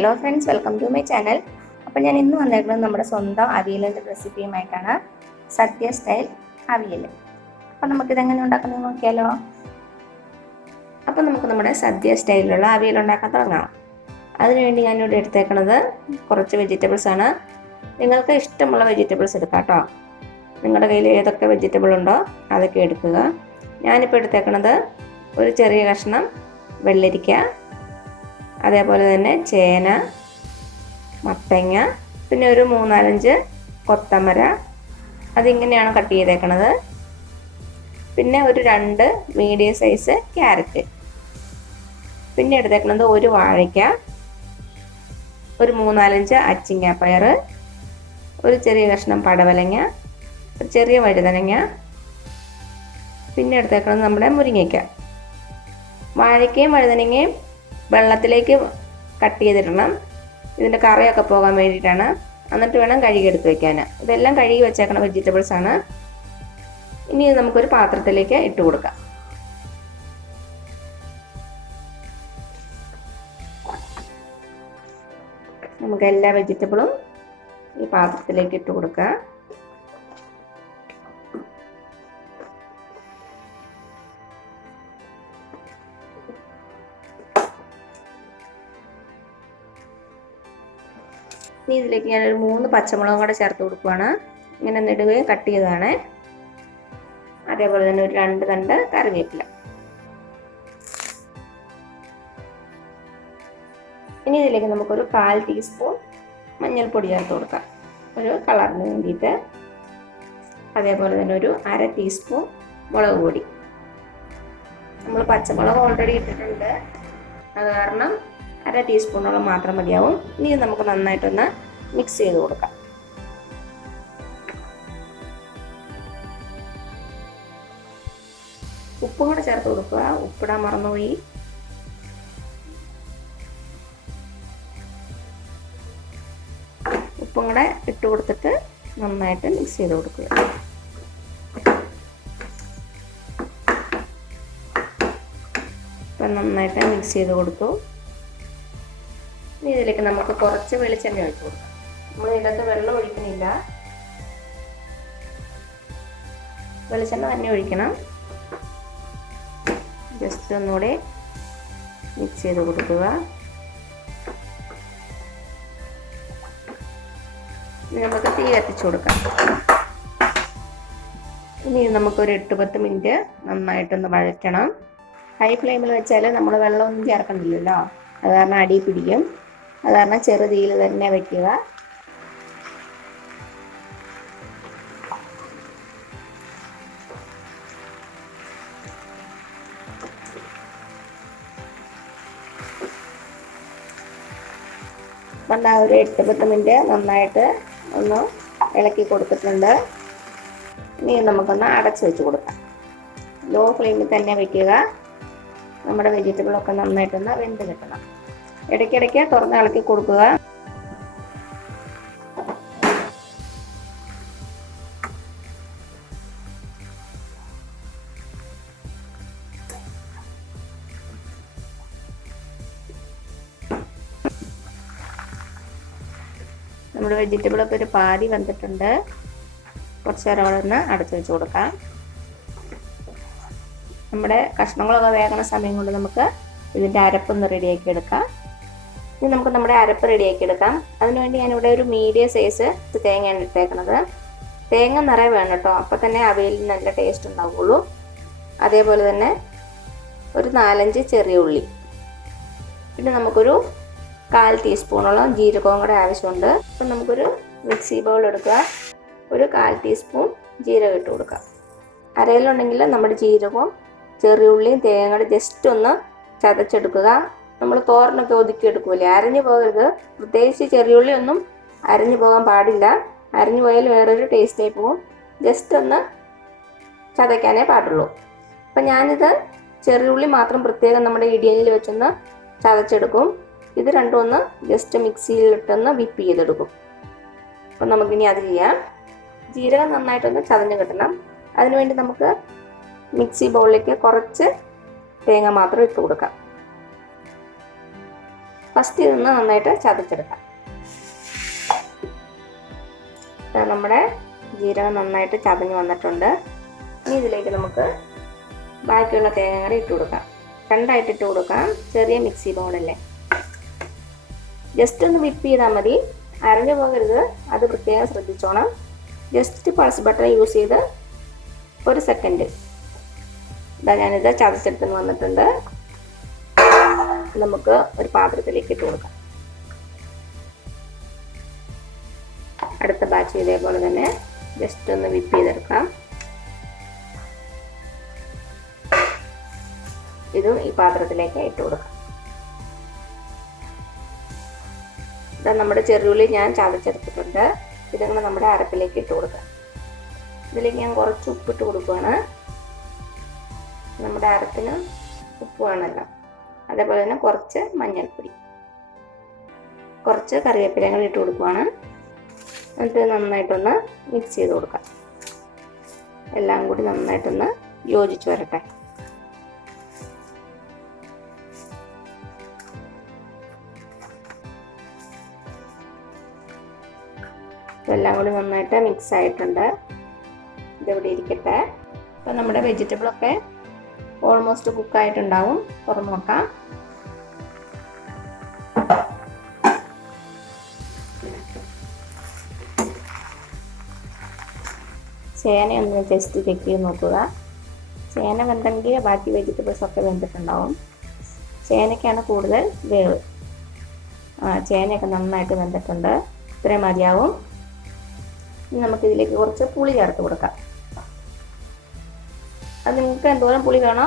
Hello friends, welcome to my channel. അപ്പോൾ ഞാൻ ഇന്ന് വന്നിരിക്കുന്നത് നമ്മുടെ സ്വന്തം അവിയലിൻ്റെ റെസിപ്പിയുമായിട്ടാണ്. സദ്യ സ്റ്റൈൽ അവിയൽ. അപ്പോൾ നമുക്കിതെങ്ങനെ ഉണ്ടാക്കുന്നത് നോക്കിയാലോ. അപ്പോൾ നമുക്ക് നമ്മുടെ സദ്യ സ്റ്റൈലിലുള്ള അവിയൽ ഉണ്ടാക്കാൻ തുടങ്ങാം. അതിനുവേണ്ടി ഞാനിവിടെ എടുത്തേക്കുന്നത് കുറച്ച് വെജിറ്റബിൾസ് ആണ്. നിങ്ങൾക്ക് ഇഷ്ടമുള്ള വെജിറ്റബിൾസ് എടുക്കാം കേട്ടോ. നിങ്ങളുടെ കയ്യിൽ ഏതൊക്കെ വെജിറ്റബിൾ ഉണ്ടോ അതൊക്കെ എടുക്കുക. ഞാനിപ്പോൾ എടുത്തേക്കുന്നത് ഒരു ചെറിയ കഷ്ണം വെള്ളരിക്ക, അതേപോലെ തന്നെ ചേന, മത്തങ്ങ, പിന്നെ ഒരു 3-4 കൊത്തമര, അതിങ്ങനെയാണ് കട്ട് ചെയ്തേക്കണത്. പിന്നെ ഒരു 2 മീഡിയം സൈസ് ക്യാരറ്റ്, പിന്നെ എടുത്തേക്കണത് ഒരു വാഴയ്ക്ക, ഒരു 3-4 അച്ചിങ്ങാപ്പയർ, ഒരു ചെറിയ കഷ്ണം പടവലങ്ങ, ഒരു ചെറിയ വഴുതനങ്ങ, പിന്നെ എടുത്തേക്കണത് നമ്മുടെ മുരിങ്ങയ്ക്ക. വാഴയ്ക്കയും വഴുതനങ്ങയും വെള്ളത്തിലേക്ക് കട്ട് ചെയ്തിടണം, ഇതിൻ്റെ കറയൊക്കെ പോകാൻ വേണ്ടിയിട്ടാണ്. എന്നിട്ട് വേണം കഴുകിയെടുത്ത് വെക്കാൻ. ഇതെല്ലാം കഴുകി വെച്ചേക്കണ വെജിറ്റബിൾസ് ആണ്. ഇനി ഇത് നമുക്കൊരു പാത്രത്തിലേക്ക് ഇട്ട് കൊടുക്കാം. നമുക്ക് എല്ലാ വെജിറ്റബിളും ഈ പാത്രത്തിലേക്ക് ഇട്ട് കൊടുക്കാം. ഇനി ഇതിലേക്ക് ഞാനൊരു 3 പച്ചമുളകും കൂടെ ചേർത്ത് കൊടുക്കുകയാണ്. ഇങ്ങനെ നെടുകെ കട്ട് ചെയ്തതാണ്. അതേപോലെ തന്നെ ഒരു 2 തണ്ട് കറിവേപ്പില. ഇനി ഇതിലേക്ക് നമുക്കൊരു 1/4 ടീസ്പൂൺ മഞ്ഞൾപ്പൊടി ചേർത്ത് കൊടുക്കാം, ഒരു കളറിന് വേണ്ടിയിട്ട്. അതേപോലെ തന്നെ ഒരു 1/2 ടീസ്പൂൺ മുളക് പൊടി. നമ്മൾ പച്ചമുളക് ഓൾറെഡി ഇട്ടിട്ടുണ്ട്, അത് കാരണം 1/2 ടീസ്പൂണോളം മാത്രം മതിയാവും. ഇനി നമുക്ക് നന്നായിട്ടൊന്ന് മിക്സ് ചെയ്ത് കൊടുക്കാം. ഉപ്പും കൂടെ ചേർത്ത് കൊടുക്കുക, ഉപ്പിടാൻ മറന്നുപോയി. ഉപ്പും കൂടെ ഇട്ട് കൊടുത്തിട്ട് നന്നായിട്ട് മിക്സ് ചെയ്ത് കൊടുക്കുക. ഇപ്പം നന്നായിട്ട് മിക്സ് ചെയ്ത് കൊടുത്തു. ഇനി ഇതിലേക്ക് നമുക്ക് കുറച്ച് വെളിച്ചെണ്ണ ഒഴിച്ച് കൊടുക്കാം. നമ്മൾ ഇതിനകത്ത് വെള്ളം ഒഴിക്കണില്ല, വെളിച്ചെണ്ണ തന്നെ ഒഴിക്കണം. ജസ്റ്റ് ഒന്നുകൂടെ മിക്സ് ചെയ്ത് കൊടുക്കുക. ഇനി നമുക്ക് തീ കത്തിച്ചു കൊടുക്കാം. ഇനി നമുക്കൊരു 8-10 മിനിറ്റ് നന്നായിട്ടൊന്ന് വഴറ്റണം. ഹൈ ഫ്ലെയിമിൽ വെച്ചാൽ നമ്മൾ വെള്ളമൊന്നും ചേർക്കണ്ടില്ലല്ലോ, അത് കാരണം അടി പിടിക്കും. അത് കാരണം ചെറുതീയിൽ തന്നെ വയ്ക്കുക. അപ്പം ഒരു 8-10 മിനിറ്റ് നന്നായിട്ട് ഒന്ന് ഇളക്കി കൊടുത്തിട്ടുണ്ട്. ഇനി നമുക്കൊന്ന് അടച്ചു വെച്ച് കൊടുക്കാം. ലോ ഫ്ലെയിമിൽ തന്നെ വയ്ക്കുക. നമ്മുടെ വെജിറ്റബിളൊക്കെ നന്നായിട്ടൊന്ന് വെന്ത് കിട്ടണം. ഇടയ്ക്കിടയ്ക്ക് തുറന്ന് ഇളക്കി കൊടുക്കുക. നമ്മുടെ വെജിറ്റബിളൊക്കെ ഒരു പാതി വെന്തിട്ടുണ്ട്. കുറച്ച് നേരം ഒന്ന് അടച്ചു വെച്ച് കൊടുക്കാം. നമ്മുടെ കഷ്ണങ്ങളൊക്കെ വേകണ സമയം കൊണ്ട് നമുക്ക് ഇതിൻ്റെ അരപ്പൊന്ന് റെഡിയാക്കി എടുക്കാം. ഇനി നമുക്ക് നമ്മുടെ അരപ്പ് റെഡിയാക്കി എടുക്കാം. അതിനുവേണ്ടി ഞാനിവിടെ ഒരു മീഡിയം സൈസ് തേങ്ങയാണ് ഇട്ടേക്കുന്നത്. തേങ്ങ നിറയെ വേണം കേട്ടോ, അപ്പോൾ തന്നെ അവിയലിന് നല്ല ടേസ്റ്റ് ഉണ്ടാവുള്ളൂ. അതേപോലെ തന്നെ ഒരു 4-5 ചെറിയ ഉള്ളി, പിന്നെ നമുക്കൊരു 1/4 ടീസ്പൂണോളം ജീരകവും കൂടെ ആവശ്യമുണ്ട്. അപ്പം നമുക്കൊരു മിക്സി ബൗൾ എടുക്കുക, ഒരു 1/4 ടീസ്പൂൺ ജീരകം ഇട്ട് കൊടുക്കുക. അരയിലുണ്ടെങ്കിൽ നമ്മുടെ ജീരകവും ചെറിയ ഉള്ളിയും തേങ്ങയുടെ ജസ്റ്റ് ഒന്ന് ചതച്ചെടുക്കുക. നമ്മൾ തോരനൊക്കെ ഒതുക്കി എടുക്കൂലേ, അരഞ്ഞു പോകരുത്. പ്രത്യേകിച്ച് ചെറിയുള്ളി ഒന്നും അരഞ്ഞു പോകാൻ പാടില്ല. അരഞ്ഞു പോയാൽ വേറൊരു ടേസ്റ്റായി പോകും. ജസ്റ്റ് ഒന്ന് ചതയ്ക്കാനേ പാടുള്ളൂ. അപ്പം ഞാനിത് ചെറിയുള്ളി മാത്രം പ്രത്യേകം നമ്മുടെ ഇടിയനിൽ വെച്ചൊന്ന് ചതച്ചെടുക്കും. ഇത് രണ്ടും ഒന്ന് ജസ്റ്റ് മിക്സിയിലിട്ടൊന്ന് വിപ്പ് ചെയ്തെടുക്കും. അപ്പം നമുക്കിനി അത് ചെയ്യാം. ജീരകം നന്നായിട്ടൊന്ന് ചതഞ്ഞ് കിട്ടണം. അതിനുവേണ്ടി നമുക്ക് മിക്സി ബൗളിലേക്ക് കുറച്ച് തേങ്ങ മാത്രം ഇട്ട് കൊടുക്കാം. ഫസ്റ്റ് ഇതൊന്ന് നന്നായിട്ട് ചതച്ചെടുക്കാം. നമ്മുടെ ജീരകം നന്നായിട്ട് ചതഞ്ഞ് വന്നിട്ടുണ്ട്. ഇനി ഇതിലേക്ക് നമുക്ക് ബാക്കിയുള്ള തേങ്ങ ഇട്ട് കൊടുക്കാം. രണ്ടായിട്ട് ഇട്ട് കൊടുക്കാം. ചെറിയ മിക്സി ബോളല്ലേ, ജസ്റ്റ് ഒന്ന് വിപ്പ് ചെയ്താൽ മതി, അരഞ്ഞു പോകരുത്, അത് പ്രത്യേകം ശ്രദ്ധിച്ചോണം. ജസ്റ്റ് പൾസ് ബട്ടർ യൂസ് ചെയ്ത് 1 സെക്കൻഡ് ഞാനിത് ചതച്ചെടുത്ത് വന്നിട്ടുണ്ട്. നമുക്ക് ഒരു പാത്രത്തിലേക്ക് ഇട്ട് കൊടുക്കാം. അടുത്ത ബാച്ച് ഇതേപോലെ തന്നെ ജസ്റ്റ് ഒന്ന് വിപ്പ് ചെയ്തെടുക്കാം. ഇതും ഈ പാത്രത്തിലേക്ക് ഇട്ട് കൊടുക്കാം. നമ്മുടെ ചെറുള്ളി ഞാൻ ചതച്ചെടുത്തിട്ടുണ്ട്. ഇതങ്ങനെ നമ്മുടെ അരപ്പിലേക്ക് ഇട്ട് കൊടുക്കാം. ഇതിലേക്ക് ഞാൻ കുറച്ച് ഉപ്പിട്ട് കൊടുക്കുകയാണ്. നമ്മുടെ അരപ്പിന് ഉപ്പ് വേണമല്ലോ. അതേപോലെ തന്നെ കുറച്ച് മഞ്ഞൾപ്പൊടി, കുറച്ച് കറിവേപ്പിലകൾ ഇട്ട് കൊടുക്കുകയാണ്. എന്നിട്ട് നന്നായിട്ടൊന്ന് മിക്സ് ചെയ്ത് കൊടുക്കാം. എല്ലാം കൂടി നന്നായിട്ടൊന്ന് യോജിച്ച് വരട്ടെ. എല്ലാം കൂടി നന്നായിട്ട് മിക്സ് ആയിട്ടുണ്ട്. ഇതെവിടെ ഇരിക്കട്ടെ. അപ്പം നമ്മുടെ വെജിറ്റബിളൊക്കെ ഓൾമോസ്റ്റ് കുക്കായിട്ടുണ്ടാവും. തുറന്ന് നോക്കാം. ചേന ഒന്ന് ജസ്റ്റ് ചെക്ക് ചെയ്ത് നോക്കുക. ചേന വെന്തെങ്കിൽ ബാക്കി വെജിറ്റബിൾസ് ഒക്കെ വെന്തിട്ടുണ്ടാവും. ചേനയ്ക്കാണ് കൂടുതൽ വേവ്. ചേനയൊക്കെ നന്നായിട്ട് വെന്തിട്ടുണ്ട്. ഇത്രയും മതിയാവും. ഇനി നമുക്കിതിലേക്ക് കുറച്ച് പുളി ചേർത്ത് കൊടുക്കാം. അത് നിങ്ങൾക്ക് എന്തോരം പുളി വേണോ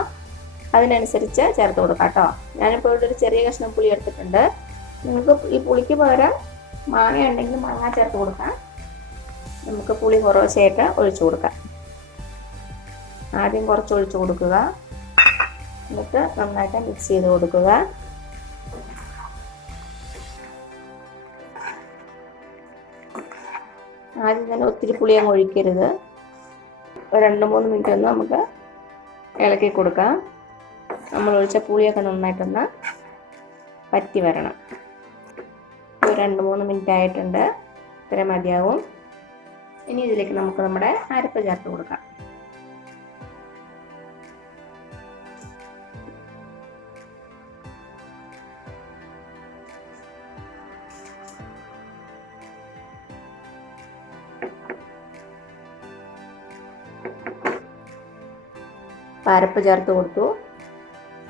അതിനനുസരിച്ച് ചേർത്ത് കൊടുക്കാം കേട്ടോ. ഞാനിപ്പോൾ ഇവിടെ ഒരു ചെറിയ കഷ്ണം പുളി എടുത്തിട്ടുണ്ട്. നിങ്ങൾക്ക് ഈ പുളിക്ക് പകരം മാങ്ങ ഉണ്ടെങ്കിൽ മാങ്ങ ചേർത്ത് കൊടുക്കാം. നമുക്ക് പുളി കുറച്ചായിട്ട് ഒഴിച്ചു കൊടുക്കാം. ആദ്യം കുറച്ച് ഒഴിച്ചു കൊടുക്കുക. എന്നിട്ട് നന്നായിട്ട് മിക്സ് ചെയ്ത് കൊടുക്കുക. ആദ്യം തന്നെ ഒത്തിരി പുളി അങ്ങ് ഒഴിക്കരുത്. ഒരു 2-3 മിനിറ്റ് ഒന്ന് നമുക്ക് ഇളക്കി കൊടുക്കാം. നമ്മൾ ഒഴിച്ച പുളിയൊക്കെ നന്നായിട്ടൊന്ന് പറ്റി വരണം. ഒരു 2-3 മിനിറ്റ് ആയിട്ടുണ്ട്. ഇത്ര മതിയാവും. ഇനി ഇതിലേക്ക് നമുക്ക് നമ്മുടെ അരപ്പ് ചേർത്ത് കൊടുക്കാം. അരപ്പ് ചേർത്ത് കൊടുത്തു.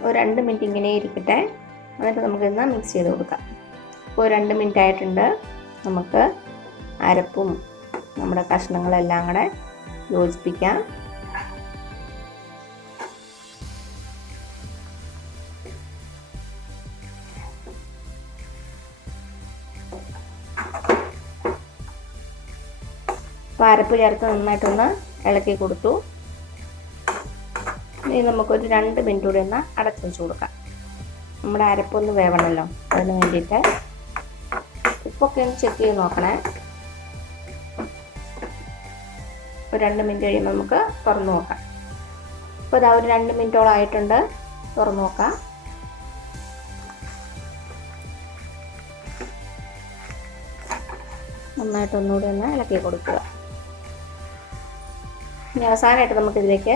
ഒരു 2 മിനിറ്റ് ഇങ്ങനെ ഇരിക്കട്ടെ. എന്നിട്ട് നമുക്ക് ഇന്ന് മിക്സ് ചെയ്ത് കൊടുക്കാം. ഇപ്പോൾ 2 മിനിറ്റ് ആയിട്ടുണ്ട്. നമുക്ക് അരപ്പും നമ്മുടെ കഷ്ണങ്ങളെല്ലാം കൂടെ യോജിപ്പിക്കാം. അപ്പോൾ അരപ്പ് ചേർത്ത് നന്നായിട്ടൊന്ന് ഇളക്കി കൊടുത്തു. ഇനി നമുക്കൊരു 2 മിനിറ്റ് കൂടി ഒന്ന് അടച്ചു വെച്ച് കൊടുക്കാം. നമ്മുടെ അരപ്പൊന്ന് വേവണമല്ലോ, അതിന് വേണ്ടിയിട്ട് ഉപ്പൊക്കെ ഒന്ന് ചെക്ക് ചെയ്ത് നോക്കണേ. ഒരു 2 മിനിറ്റ് കഴിയുമ്പോൾ നമുക്ക് തുറന്നു നോക്കാം. ഇപ്പോൾ ഇതാ ഒരു 2 മിനിറ്റോളം ആയിട്ടുണ്ട്. തുറന്നു നോക്കാം. നന്നായിട്ട് ഒന്നുകൂടി ഒന്ന് ഇളക്കി കൊടുക്കുക. ഇനി അവസാനമായിട്ട് നമുക്കിതിലേക്ക്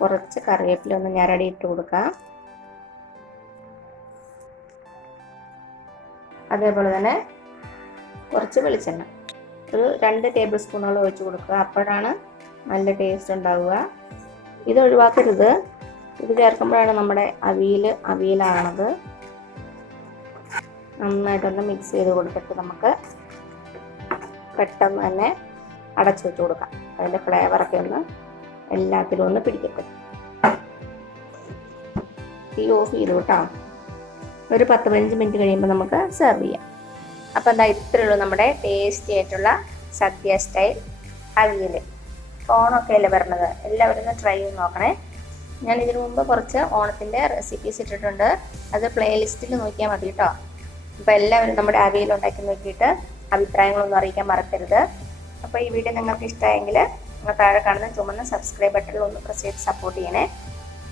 കുറച്ച് കറിവേപ്പില ഒന്ന് ഞരടി ഇട്ട് കൊടുക്കാം. അതേപോലെ തന്നെ കുറച്ച് വെളിച്ചെണ്ണ ഒരു 2 ടേബിൾ സ്പൂണോളം ഒഴിച്ച് കൊടുക്കുക. അപ്പോഴാണ് നല്ല ടേസ്റ്റ് ഉണ്ടാവുക. ഇത് ഒഴിവാക്കരുത്. ഇത് ചേർക്കുമ്പോഴാണ് നമ്മുടെ അവിയലാണത്. നന്നായിട്ടൊന്ന് മിക്സ് ചെയ്ത് കൊടുത്തിട്ട് നമുക്ക് പെട്ടെന്ന് തന്നെ അടച്ചു വെച്ച് കൊടുക്കാം. അതിൻ്റെ ഫ്ലേവറൊക്കെ ഒന്ന് എല്ലാത്തിലും ഒന്ന് പിടിക്കട്ടെ. തീ ഓഫ് ചെയ്തു കേട്ടോ. ഒരു 10-15 മിനിറ്റ് കഴിയുമ്പോൾ നമുക്ക് സെർവ് ചെയ്യാം. അപ്പോൾ എന്താ ഇത്രയുള്ളൂ നമ്മുടെ ടേസ്റ്റി ആയിട്ടുള്ള സദ്യ സ്റ്റൈൽ അവിയൽ. ഓണമൊക്കെ അല്ലേ പറഞ്ഞത്, എല്ലാവരും ഒന്ന് ട്രൈ ചെയ്ത് നോക്കണേ. ഞാൻ ഇതിനു മുമ്പ് കുറച്ച് ഓണത്തിൻ്റെ റെസിപ്പീസ് ഇട്ടിട്ടുണ്ട്. അത് പ്ലേലിസ്റ്റിൽ നോക്കിയാൽ മതി കേട്ടോ. അപ്പോൾ എല്ലാവരും നമ്മുടെ അവിയൽ ഉണ്ടാക്കി നോക്കിയിട്ട് അഭിപ്രായങ്ങളൊന്നും അറിയിക്കാൻ മറക്കരുത്. അപ്പോൾ ഈ വീഡിയോ നിങ്ങൾക്ക് ഇഷ്ടമായെങ്കിൽ നിങ്ങൾ താഴെ കാണുന്ന ചുമന്ന സബ്സ്ക്രൈബ് ബട്ടണിൽ ഒന്ന് പ്രസ് ചെയ്ത് സപ്പോർട്ട് ചെയ്യണേ.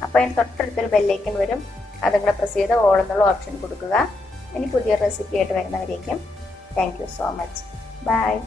അപ്പോൾ അതിന് തൊട്ടടുത്തൊരു ബെല്ലൈക്കൻ വരും. അതുകൂടെ പ്രസ് ചെയ്ത് ഓൾ എന്നുള്ള ഓപ്ഷൻ കൊടുക്കുക. ഇനി പുതിയ റെസിപ്പി ആയിട്ട് വരുന്നവരേക്കും thank you so much. By.